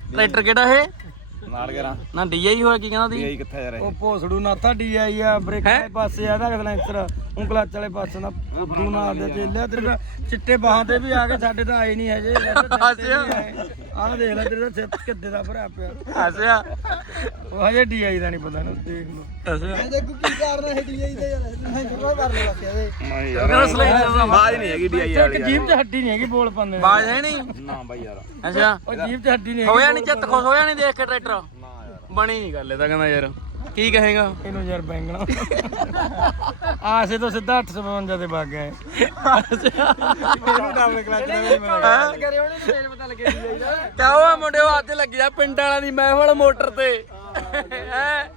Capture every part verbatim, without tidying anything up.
Tractor ਕਿਹੜਾ ਇਹ ਨਾਲ ਕਰਾਂ ਨਾ ਡੀਆਈ ਹੋਇਆ ਕੀ ਕਹਿੰਦਾ ਦੀ ਡੀਆਈ ਕਿੱਥੇ ਯਾਰ ਉਹ ਭੋਸੜੂ ਨਾਥਾ ਡੀਆਈ ਆ ਬ੍ਰੇਕ ਵਾਲੇ ਪਾਸੇ ਆ ਇਹਦਾ ਸਲੈਂਸਰ ਉਂਗਲ ਕਲੱਚ ਵਾਲੇ ਪਾਸੇ ਦਾ ਫੁੱਦੂ ਨਾਲ ਦੇ ਚੇਲਿਆ ਤੇਰੇ ਚਿੱਟੇ ਬਾਹਾਂ ਤੇ ਵੀ ਆ ਕੇ ਸਾਡੇ ਤਾਂ ਆਏ ਨਹੀਂ ਹਜੇ ਆਹ ਦੇਖ ਲੈ ਤੇਰੇ ਦਾ ਸਿਰ ਕਿੱਦੇ ਦਾ ਭਰਿਆ ਪਿਆ ਅੱਛਾ ਉਹ ਹਜੇ ਡੀਆਈ ਦਾ ਨਹੀਂ ਪਤਾ ਨਾ ਦੇਖ ਲਓ ਅੱਛਾ ਦੇਖੋ ਕੀ ਕਰਨਾ ਹੈ ਡੀਆਈ ਦਾ ਯਾਰ ਮੈਂ ਜੁਗਾ ਕਰ ਲਿਆ ਬਸ ਇਹਦੇ ਨਹੀਂ ਕਹਿੰਦਾ ਸਲੈਂਸਰ ਦਾ ਬਾਜ ਨਹੀਂ ਹੈਗੀ ਡੀਆਈ ਇੱਕ ਜੀਭ 'ਚ ਹੱਡੀ ਨਹੀਂ ਹੈਗੀ ਬੋਲ ਪੰਨੇ ਬਾਜ ਹੈ ਨਹੀਂ ਨਾ ਬਾਈ ਯਾਰ ਅੱਛਾ ਉਹ ਜੀਭ 'ਚ ਹੱਡੀ ਨਹੀਂ ਹੈਗੀ ਹੋਇਆ ਨਹੀਂ ਚਿੱਤ ਖੁਸ਼ ਹੋਇਆ ਨਹੀਂ ਦੇਖ ਕੇ ਟਰੈਕਟਰ ਨਾ ਯਾਰ ਬਣੀ ਨਹੀਂ ਗੱਲ ਇਹ ਤਾਂ ਕਹਿੰਦਾ ਯਾਰ ਕੀ ਕਹੇਗਾ ਇਹਨੂੰ ਯਾਰ ਬੈਂਗਣਾ ਆਸੇ ਤੋਂ ਸਿੱਧਾ ਅੱਠ ਸੌ ਬਵੰਜਾ ਤੇ ਵਗ ਗਏ ਇਹਨੂੰ ਡਬਲ ਕਲੱਚ ਦਾ ਵੀ ਮਾਰ ਕਰੇ ਉਹਨੇ ਤੇਲ ਪਤਾ ਲੱਗੇ ਡੀਆਈ ਦਾ ਕਿਆ ਹੋਇਆ ਮੁੰਡਿਓ ਅੱਜ ਲੱਗੀ ਆ ਪਿੰਡ ਵਾਲਿਆਂ ਦੀ ਮਹਿਫਲ ਮੋਟਰ ਤੇ ਹੈ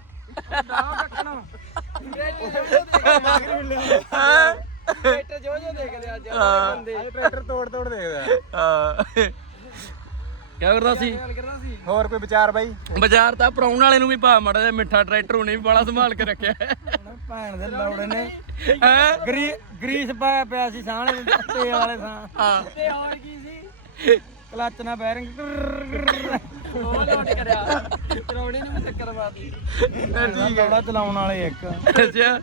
ਟਰੈਕਟਰ ਜੋ ਜੋ ਦੇਖਦੇ ਅੱਜ ਬੰਦੇ ਟਰੈਕਟਰ ਤੋੜ ਤੋੜ ਦੇਖਦਾ ਹਾਂ ਕਿਆ ਕਰਦਾ ਸੀ ਕਰਦਾ ਸੀ ਹੋਰ ਕੋਈ ਵਿਚਾਰ ਬਾਈ ਬਾਜ਼ਾਰ ਤਾਂ ਪਰਾਉਣ ਵਾਲੇ ਨੂੰ ਵੀ ਭਾ ਮੜਾ ਜਿਹਾ ਮਿੱਠਾ ਟਰੈਕਟਰ ਉਹਨੇ ਵੀ ਬੜਾ ਸੰਭਾਲ ਕੇ ਰੱਖਿਆ ਭੈਣ ਦੇ ਲੌੜੇ ਨੇ ਹੈ ਗਰੀ ਗਰੀਸ ਪਾਇਆ ਪਿਆ ਸੀ ਸਾਹਣੇ ਤੇਲ ਵਾਲੇ ਥਾਂ ਹਾਂ ਤੇ ਹੋਰ ਕੀ ਸੀ ਕਲੱਚ ਨਾਲ ਬੈਰਿੰਗ ਉਹ ਲੋਡ ਕਰਿਆ ਰੌੜੇ ਨੇ ਮੈਂ ਟੱਕਰ ਮਾਰਦੀ ਠੀਕ ਹੈ ਚਲਾਉਣ ਵਾਲੇ ਇੱਕ ਅੱਛਾ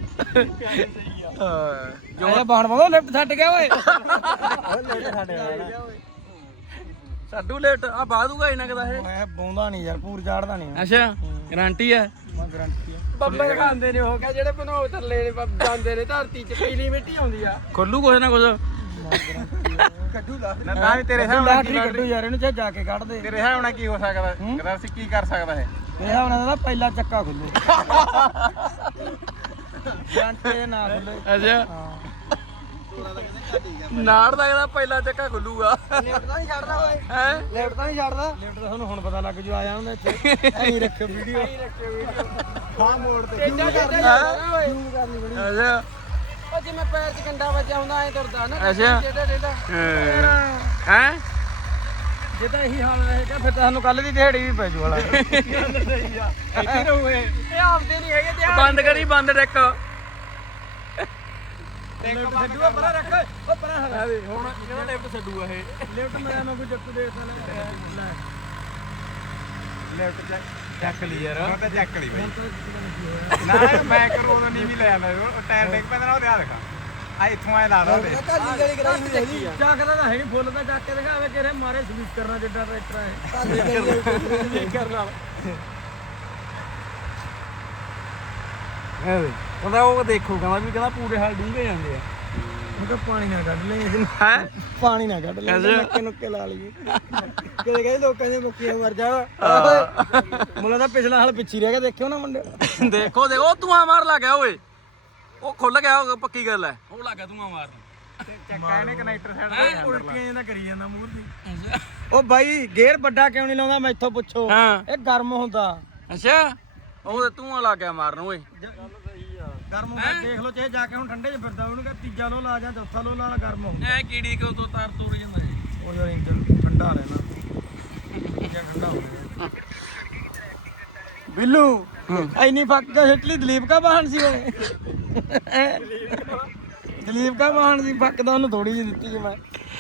ਜੋ ਬਾਣ ਪਾਉਂਦਾ ਲਿਫਟ ਛੱਡ ਗਿਆ ਓਏ ਉਹ ਲਿਫਟ ਛੱਡ ਗਿਆ ਸਾਡੂ ਲੇਟ ਆ ਬਾਦੂਗਾ ਇਹਨਾਂ ਕਦਾ ਇਹ ਮੈਂ ਬੌਂਦਾ ਨਹੀਂ ਯਾਰ ਪੂਰ ਚਾੜਦਾ ਨਹੀਂ ਅੱਛਾ ਗਾਰੰਟੀ ਹੈ ਮੈਂ ਗਾਰੰਟੀ ਆ ਬੱਬੇ ਖਾਂਦੇ ਨੇ ਹੋ ਗਿਆ ਜਿਹੜੇ ਭਨੋ ਥੱਲੇ ਨੇ ਜਾਂਦੇ ਨੇ ਧਰਤੀ 'ਚ ਪਹਿਲੀ ਮਿੱਟੀ ਆਉਂਦੀ ਆ ਖੋਲੂ ਕੁਛ ਨਾ ਕੁਛ ਕੱਢੂ ਲਾ ਨਾ ਤਾਂ ਵੀ ਤੇਰੇ ਹਿਸਾਬ ਨਾਲ ਲਾਟਰੀ ਕੱਢੂ ਯਾਰ ਇਹਨੂੰ ਚਾਹੇ ਜਾ ਕੇ ਕੱਢ ਦੇ ਤੇਰੇ ਹਿਸਾਬ ਨਾਲ ਕੀ ਹੋ ਸਕਦਾ ਕਹਿੰਦਾ ਅਸੀਂ ਕੀ ਕਰ ਸਕਦਾ ਹੈ ਇਹ ਹੁਣ ਦਾ ਪਹਿਲਾ ਚੱਕਾ ਖੁੱਲੂ ਗਾਂਟੇ ਦੇ ਨਾ ਖੁੱਲੇ ਅੱਛਾ ਹਾਂ ਨਾੜ ਦਾ ਇਹਦਾ ਪਹਿਲਾ ਚੱਕਾ ਖੁੱਲੂਗਾ ਲਿਫਟ ਤਾਂ ਨਹੀਂ ਛੱਡਦਾ ਓਏ ਹੈ ਲਿਫਟ ਤਾਂ ਨਹੀਂ ਛੱਡਦਾ ਲਿਫਟ ਤਾਂ ਤੁਹਾਨੂੰ ਹੁਣ ਪਤਾ ਲੱਗ ਜੂ ਆ ਜਾਣਾ ਇੱਥੇ ਐਂ ਰੱਖਿਓ ਵੀਡੀਓ ਐਂ ਰੱਖਿਓ ਵੀਡੀਓ ਹਾਂ ਮੋੜ ਤੇ ਟੇਡਾ ਟੇਡਾ ਓਏ ਜ਼ੂਮ ਕਰ ਲਈ ਬੜੀ ਅੱਛਾ ਉਹ ਜਿਵੇਂ ਪੈਰ 'ਚ ਕੰਡਾ ਵੱਜਿਆ ਹੁੰਦਾ ਐਂ ਤੁਰਦਾ ਨਾ ਅੱਛਾ ਟੇਡਾ ਟੇਡਾ ਹੈ ਜੇ ਤਾਂ ਇਹੀ ਹਾਲ ਰਹੇਗਾ ਫਿਰ ਤਾਂ ਸਾਨੂੰ ਕੱਲ ਦੀ ਦਿਹਾੜੀ ਵੀ ਪੈ ਜੂ ਵਾਲਾ ਗੱਲ ਸਹੀ ਆ ਇੱਥੇ ਰਹੂਏ ਇਹ ਆਪਦੇ ਨਹੀਂ ਹੈਗੇ ਤੇ ਬੰਦ ਕਰੀ ਬੰਦ ਡੈਕ ਲਿਫਟ ਛੱਡੂਆ ਪਰਾਂ ਰੱਖ ਉਹ ਪਰਾਂ ਹਲਾ ਹੁਣ ਕਿਹੜਾ ਲਿਫਟ ਛੱਡੂਗਾ ਇਹ ਲਿਫਟ ਮੈਂ ਮੈਂ ਕੋਈ ਜੱਟ ਦੇ ਲੈ ਲੈਫਟ ਚੱਕ ਲਈ ਯਾਰ ਹੁਣ ਤਾਂ ਚੱਕ ਲਈ ਬਾਈ ਨਾ ਮੈਂ ਕਰੋ ਉਹਦਾ ਨਹੀਂ ਵੀ ਲੈ ਆਂਦਾ ਉਹ ਟਾਇਰ ਡਿੱਗ ਪੈਂਦਾ ਨਾ ਉਹ ਧਿਆਨ ਰੱਖਾ ਆ ਇੱਥੋਂ ਐ ਲਾ ਦੋ ਤੇ ਕਾਲੀ ਗਲੀ ਕਰਾਈ ਹੋਈ ਹੈਗੀ ਚੱਕਦਾ ਤਾਂ ਹੈ ਨਹੀਂ ਫੁੱਲ ਦਾ ਚੱਕ ਕੇ ਦਿਖਾਵੇ ਕਿਹੜੇ ਮਾਰੇ ਸਪੀਕਰ ਨਾਲ ਜਿੱਡਾ ਟਰੈਕਟਰ ਹੈ ਕਾਲੀ ਗਲੀ ਕਰਨਾ ਐਵੇਂ ਕਹਿੰਦਾ ਉਹ ਦੇਖੋ ਕਹਿੰਦਾ ਵੀ ਕਹਿੰਦਾ ਪੂਰੇ ਹਾਲ ਡੂੰਘੇ ਜਾਂਦੇ ਆ ਮੈਂ ਕਿਹਾ ਪਾਣੀ ਨਾ ਕੱਢ ਲੈ ਇਹਨੂੰ ਹੈ ਪਾਣੀ ਨਾ ਕੱਢ ਲੈ ਅੱਛਾ। ਨੱਕੇ ਨੁੱਕੇ ਲਾ ਲਈਏ ਕਿਤੇ ਕਹਿੰਦੇ ਲੋਕਾਂ ਦੀਆਂ ਮੁੱਕੀਆਂ ਮਰ ਜਾ ਮੁੱਲਾ ਦਾ ਪਿਛਲਾ ਹਾਲ ਪਿੱਛੇ ਰਹਿ ਗਿਆ ਦੇਖਿਓ ਨਾ ਮੁੰਡੇ ਦੇਖੋ ਦੇਖੋ ਉਹ ਧੂਆਂ ਮਾਰ ਲੱਗ ਗਿਆ ਓਏ ਉਹ ਖੁੱਲ ਗਿਆ ਉਹ ਪੱਕੀ ਗੱਲ ਹੈ ਉਹ ਲੱਗਾ ਧੂਆਂ ਮਾਰਨ ਚੱਕਾ ਇਹਨੇ ਕਨੈਕਟਰ ਸਾਈਡ ਐ ਉਲਟੀਆਂ ਜਿਹਾ ਕਰੀ ਜਾਂਦਾ ਮੂੰਹ ਦੀ ਉਹ ਬਾਈ ਗੇਅਰ ਵੱਡਾ ਕਿਉਂ ਨਹੀਂ ਲਾਉਂਦਾ ਮੈਥੋਂ ਪੁੱਛੋ ਹਾਂ ਇਹ ਗਰਮ ਹੁੰਦਾ ਅੱਛਾ ਉਹ ਧੂਆਂ ਲੱਗ ਗਿਆ ਮਾਰਨ ਓਏ ਗਰਮ ਹੁੰਦਾ ਦੇਖ ਲਓ ਚਾਹੇ ਜਾ ਕੇ ਹੁਣ ਠੰਡੇ 'ਚ ਫਿਰਦਾ ਉਹਨੂੰ ਕਹ ਤੀਜਾ ਲੋ ਲਾ ਜਾਂ ਚੌਥਾ ਲੋ ਲਾ ਗਰਮ ਹੁੰਦਾ ਐ ਕੀੜੀ ਕਿਉਂ ਤੋਂ ਤਾਰ ਤੋੜ ਜਾਂਦਾ ਹੈ ਉਹ ਯਾਰ ਇੰਜਨ ਠੰਡਾ ਰਹਿਣਾ ਇੰਜਨ ਠੰਡਾ ਹੋ ਗਿਆ ਬਿੱਲੂ ਐਨੀ ਫੱਕ ਕੇ ਛੱਟਲੀ ਦਲੀਪ ਕਾ ਵਾਹਨ ਸੀ ਓਏ ਦਲੀਪ ਕਾ ਵਾਹਨ ਸੀ ਫੱਕਦਾ ਉਹਨੂੰ ਥੋੜੀ ਜਿਹੀ ਦਿੱਤੀ ਸੀ ਮੈਂ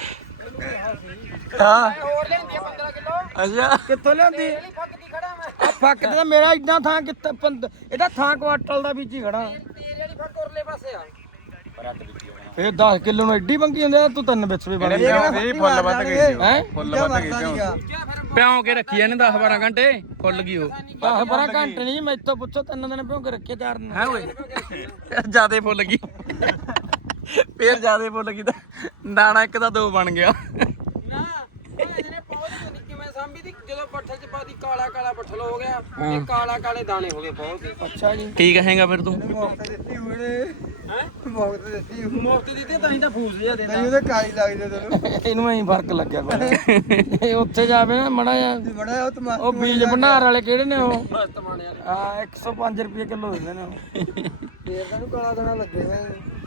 ਹਾਂ ਹੋਰ ਲੈਂਦੀ ਆ ਪੰਦਰਾਂ ਕਿਲੋ ਅੱਛਾ ਕਿੱਥੋਂ ਲਿਆਂਦੀ ਫੱਕਦੀ ਖੜਾ ਮੈਂ ਫੱਕ ਤੇ ਮੇਰਾ ਇੰਨਾ ਥਾਂ ਕਿੱਥੇ ਇਹਦਾ ਥਾਂ ਕੁਆਟਲ ਦਾ ਵਿੱਚ ਹੀ ਖੜਾ ਤੇਰੇ ਵਾਲੀ ਫੱਕ ਉਰਲੇ ਪਾਸੇ ਆ ਫੇਰ ਦਸ ਕਿਲੋ ਨੂੰ ਐਡੀ ਬੰਗੀ ਹੁੰਦੀ ਆ ਤੂੰ ਤਿੰਨ ਵਿੱਚ ਵੀ ਬਣ ਗਿਆ ਇਹ ਫੁੱਲ ਵੱਧ ਗਈ ਸੀ ਹੈ ਫੁੱਲ ਵੱਧ ਗਈ ਸੀ ਪਿਉਂ ਕੇ ਰੱਖੀ ਇਹਨੇ ਦਸ ਬਾਰਾਂ ਘੰਟੇ ਖੁੱਲ ਗਈ ਉਹ ਦਸ ਬਾਰਾਂ ਘੰਟੇ ਨਹੀਂ ਮੈਥੋਂ ਪੁੱਛੋ ਤਿੰਨ ਦਿਨ ਭਿਉਂ ਕੇ ਰੱਖੇ ਚਾਰ ਦਿਨ ਹੈ ਓਏ ਜਿਆਦੇ ਫੁੱਲ ਗਈ ਫੇਰ ਜਿਆਦੇ ਫੁੱਲ ਗਈ ਤਾਂ ਦਾਣਾ ਇੱਕ ਦਾ ਦੋ ਬਣ ਗਿਆ ਨਾ ਇਹਨੇ ਬਹੁਤ ਨਿੱਕੀ ਮੈਂ ਸਾਂਭੀ ਦੀ ਜਦੋਂ ਪੱਠਲ ਚ ਪਾਦੀ ਕਾਲਾ ਕਾਲਾ ਪੱਠਲ ਹੋ ਗਿਆ ਇਹ ਕਾਲਾ ਕਾਲੇ ਦਾਣੇ ਹੋ ਗਏ ਬਹੁਤ ਅੱਛਾ ਜੀ ਕੀ ਕਹੇਗਾ ਫਿਰ ਤੂੰ ਮੁਫਤ ਦਿੱਤੀ ਹੋਣੇ ਹੈ ਮੁਫਤ ਦਿੱਤੀ ਮੁਫਤ ਦਿੱਤੀ ਤਾਂ ਹੀ ਤਾਂ ਫੂਸ ਜਿਹਾ ਦੇਦਾ ਨਹੀਂ ਉਹਦੇ ਕਾਲੀ ਲੱਗਦੇ ਤੈਨੂੰ ਇਹਨੂੰ ਐਂ ਫਰਕ ਲੱਗਿਆ ਕੋਈ ਉੱਥੇ ਜਾਵੇ ਨਾ ਮੜਾ ਜਾਂ ਮੜਾ ਉਹ ਤਮਾ ਉਹ ਬੀਜ ਭੰਡਾਰ ਵਾਲੇ ਕਿਹੜੇ ਨੇ ਉਹ ਮਸਤ ਮਾਣਿਆ ਆ ਇੱਕ ਸੌ ਪੰਜ ਰੁਪਏ ਕਿਲੋ ਦਿੰਦੇ ਨੇ ਉਹ ਫੇਰ ਤੈਨੂੰ ਕਾਲਾ ਦਾਣਾ ਲੱਗੇਗਾ